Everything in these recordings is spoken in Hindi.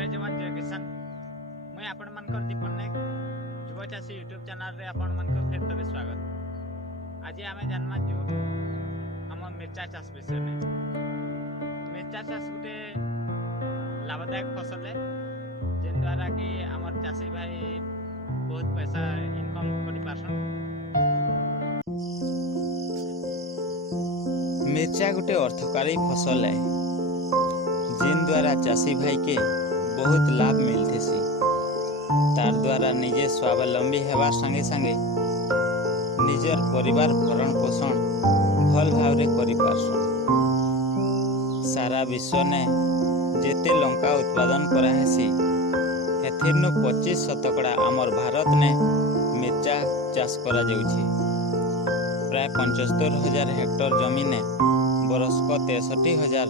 जय जवान जय किसान मुई आपण मानकर दीपन नायक युवा चाषी यूट्यूब चैनल रे आपण मानकर फेर तबे स्वागत। आज आमे जानमा जो हम मिर्चा चाष विषय में। मिर्चा चाष गोटे लाभदायक फसल है जेन द्वारा कि हमर चाषी भाई बहुत पैसा इनकम करि पारसन। मिर्चा गोटे अर्थकारी फसल है जिन द्वारा चाषी भाई के बहुत लाभ मिलते सी। तार द्वारा निजे स्वावलंबी हेबार संगे संगे निजर परिवार भरण पोषण भल भाव रे करि पारसन। सारा विश्व ने जेते लंका उत्पादन करा हेसी हेथिरनु 25% आमर भारत ने मिर्चा चाष करा जाउछि। प्राय 75,000 हेक्टर जमीन ने बरसक 63,000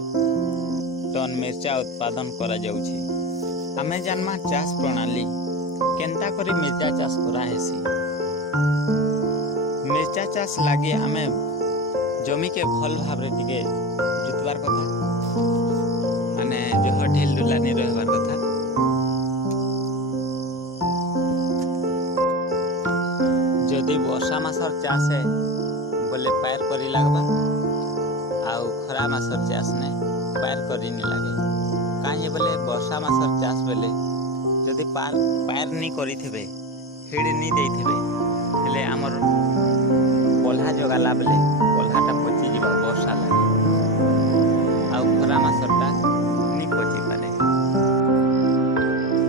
टन मिर्चा उत्पादन करा जाउछि। आमे जानमा चाष प्रणाली केंता करी मिर्चा चाष करा हेसी। मिर्चा चाष लागी आमे जमी के भल भाव रे टिके जुतवार कथा माने जो ढिल डुलानी रहबार कथा। जदि वर्षा मासर चाष है बोले पैर करी लागबा आउ खरा मासर चाष ने पैर करी नहीं लगे। कहीं बोले वर्षा मासर चाष बेले जदि पैर नहीं करी थे हिड़ नहीं दे थे हेले आमर पल्हा जगाला बेले पल्हाटा पची जीवा वर्षा लगे आउ खरा मासरटा नहीं पची पारे।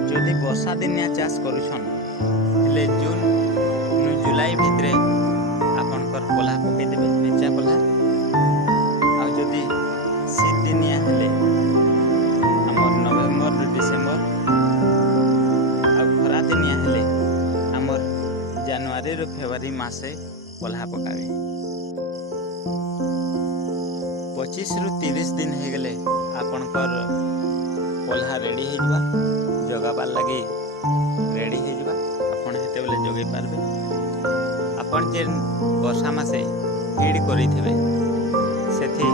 जदि वर्षा दिनिया चाष करुछन हेले जून जुलाई भितरे आपनकर पल्हा पकई देबे मिर्चा पल्हा। आ जदि शीत दिनिया हेले आमर नवेम्बर डिसेम्बर आ खरा दिनिया हेले आमर जनवरी रो फेब्रुआरी मासे पल्हा पकाबे। 25 रु 30 दिन हे गेले आपनकर पल्हा रेडी हे जबा जगाबार लागि रेडी हे जबा। आपण हेते बेले जगै पारबे। आपण जे वर्षा मासे हिड करी थिबे सेथि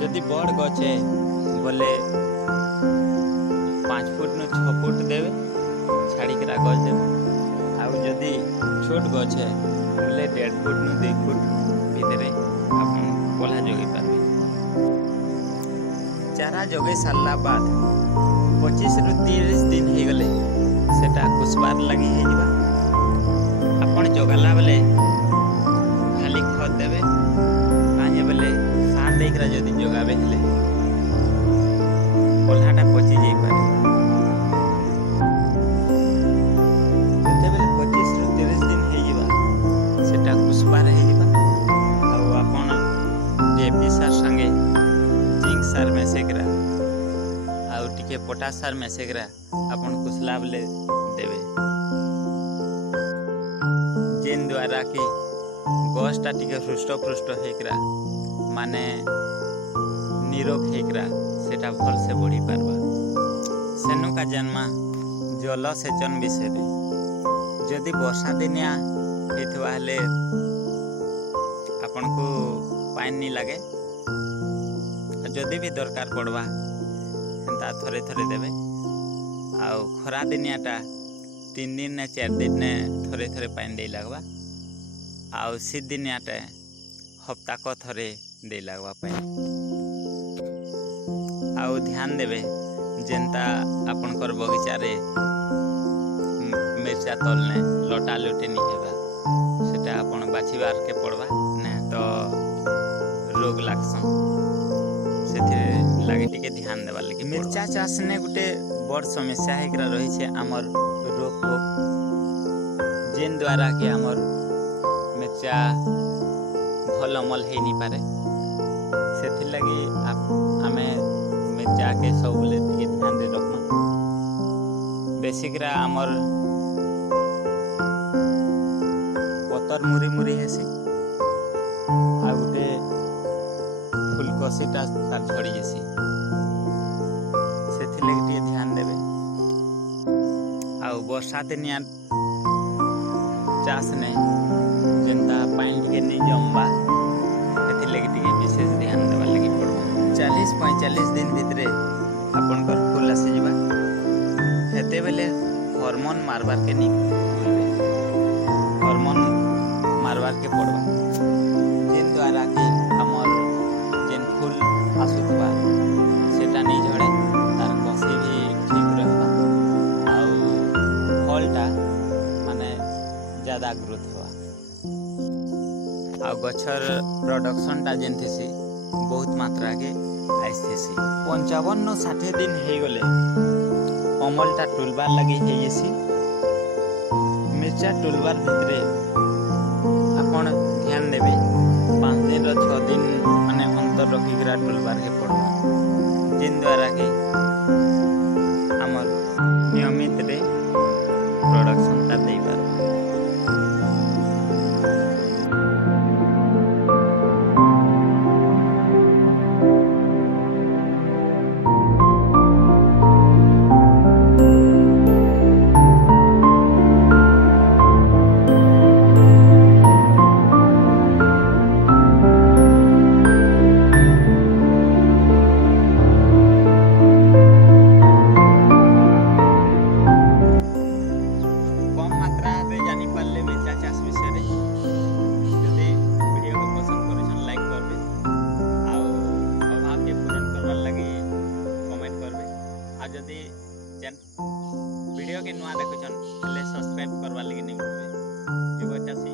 जदि बड़ गछे बोले 5 फुट नु 6 फुट देवे छाड़ी करा गछ देवे। आउ जदि छोट गछे बोले 1.5 फुट नु 2 फुट भीतरे आपण पल्हा जगै पारबे। चारा जगै सारला बाद 25 रु 30 दिन हे गले सेटा कुसबार लागि हे जिबा। आपण जगाला बेले खाली खत देवे काहे बेले सार देकरा जदि जगाबे हेले पल्हाटा पची जाई पारे। जते बेले 25 रु 30 दिन हे जिबा सेटा कुसबार हे जिबा। आउ आपण डीएपी सार संगे जिंक सार मेसेकरा आउ टिके पोटाश सार मेसेकरा आपण कुसला बेले देवे जेन द्वारा कि गछटा टिके हृष्ट पृष्ट हेकरा माने निरोग हेकरा सेटा भल से बढ़ी पारबा। सेनु का जन्मा जल सेचन विषय रे जदि वर्षा दिनिया हेतवा हेले आपन को पानी नहीं लागे जदि भी दरकार पड़वा हेंता थरे थरे देबे। आउ खरा दिनियाटा 3 दिन ने 4 दिन ने थरे थरे पानी दे लगवा। आउ शीत दिनियाटे हफ्ता को थरे दे लगवा पानी। आउ ध्यान देवे जेनता आपनकर बगीचा रे मिर्चा तलने लटा लुटी नहीं हेबा सेटा आपन बाछीबार के पड़वा ने तो रोग लागसन सेथे लागे टिके ध्यान देबा लागि। मिर्चा चाष ने गुटे बड़ समस्या हेकरा रही छे आमर रोग जेन द्वारा कि आमर मिर्चा भल अमल हे नहीं पारे। सेथि लगी आमे मिर्चा के सब बोले टिके ध्यान दे रखना। बेसिकरा आमर पतर मुरी मुरी हेसी आ गुटे फुलकसीटा तार झड़ी जेसी सेथि लगी टिके ध्यान देबे। आउ वर्षा दिनिया चाष ने जेनता पानी टिके नहीं जमबा हेथि लगी टिके विशेष ध्यान देवा लगी पड़बा। 40-45 दिन भितरे आपनकर फूल आसी जिबा बेले हॉर्मोन मारबार के नहीं भूलबे। हॉर्मोन मारबार के पड़वा जिन द्वारा कि हमर जेन फूल आसुथबा सेटा नहीं झड़े, तार कसी भी ठीक रहबा आउ फलटा माने ज़्यादा ग्रोथ हवा आ गछर प्रोडक्शनटा जेन थेसी बहुत मात्रा के आइस्थेसी। 55-60 दिन हो गले अमलटा टुलबार लगी है येसी। मिर्चा टुलबार भितरे आपण ध्यान देबे 5 दिन 6 दिन माने अंतर रखिकरा टुलबार के पड़वा, जिन द्वारा कि हमर नियमित रे प्रोडक्शनटा देई पारबा। कम मात्रा रे जानी पारले मिर्चा चाष विषय रे जदि वीडियो को पसंद करिसन लाइक करबे आउ अभाव के पूरण करबार लगी कमेंट करबे आ जदि वीडियो के नुआ देखुछन ले सब्सक्राइब करबार लगी नहीं भूलबे। जुवा चासी।